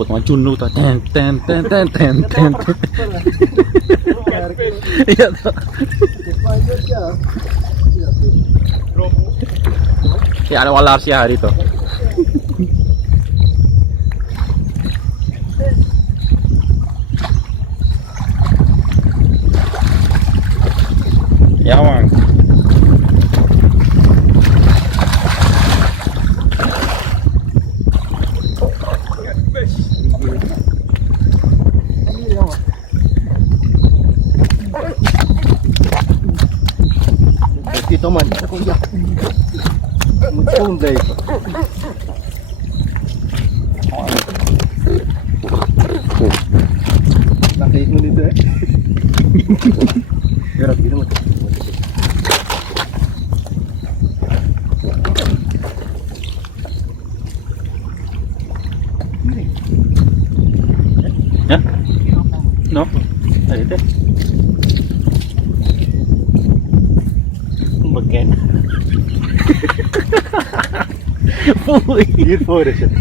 Put mga chuno to. Ten, ten, ten, ten, ten, ten. Iya to. Ya ada walar siya hari to. Ya man. Dito man, ako ya. Magpunday ito. Nakik mo dito eh. Hirap din mo. Ya? No? Ada teh. Bakken. Hiervoor is het.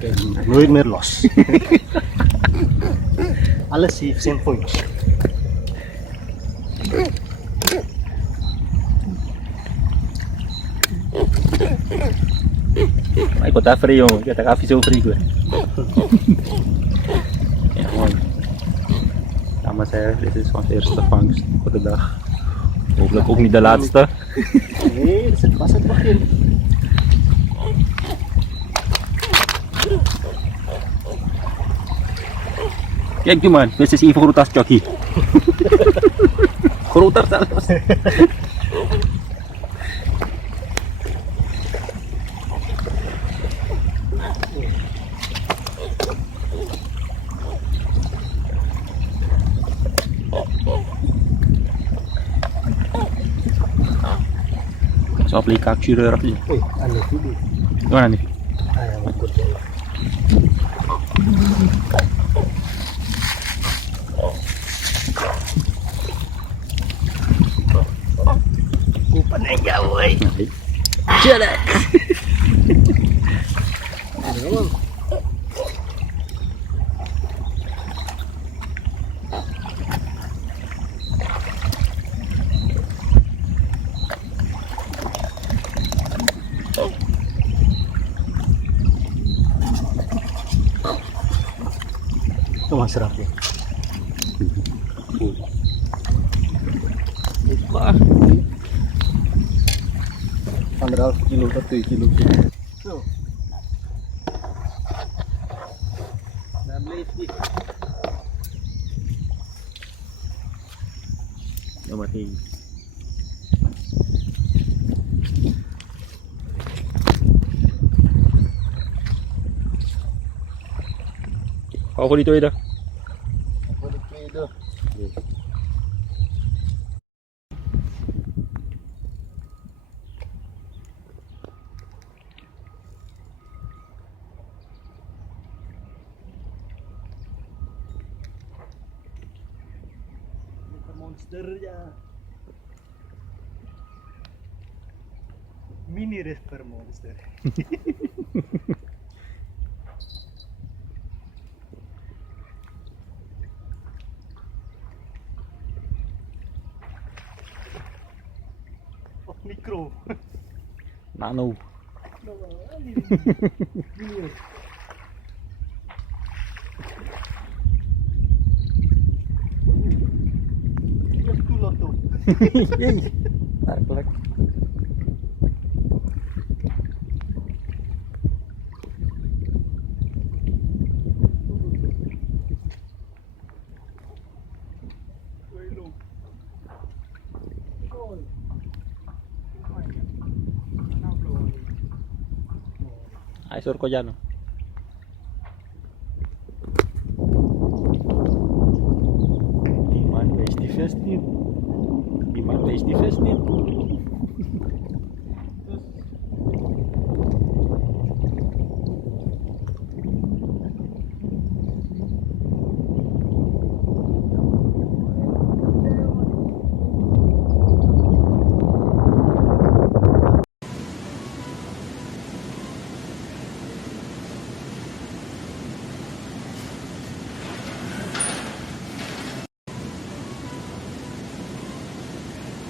Kijk, nooit meer los. Alles heeft zijn puntje. Ay, kota free jongen. Kata koffie zo free gue. Ja man. Dames en heren, dit is onze eerste vangst voor de dag. Hopelijk ook niet de laatste. Nee, het was het begin. Kijk je man, dit is even groot als Chucky. Groter zelfs. Zo applicatie chirurg aja. Wih, aneh dulu. Gimana nih? Ayam ikut ya. Kupan aja, woi. Jelek. Itu masraf ya. Wah. 1,5 kilo ke 2 kilo. So. Dan lagi. Ya mati. Ako dito ito. Balik dito. Monster ya. Mini Reaper monster. Oh, mikro. Nano. Tarik. Ay, surko dyan. Oh. Di mana is die vest niet?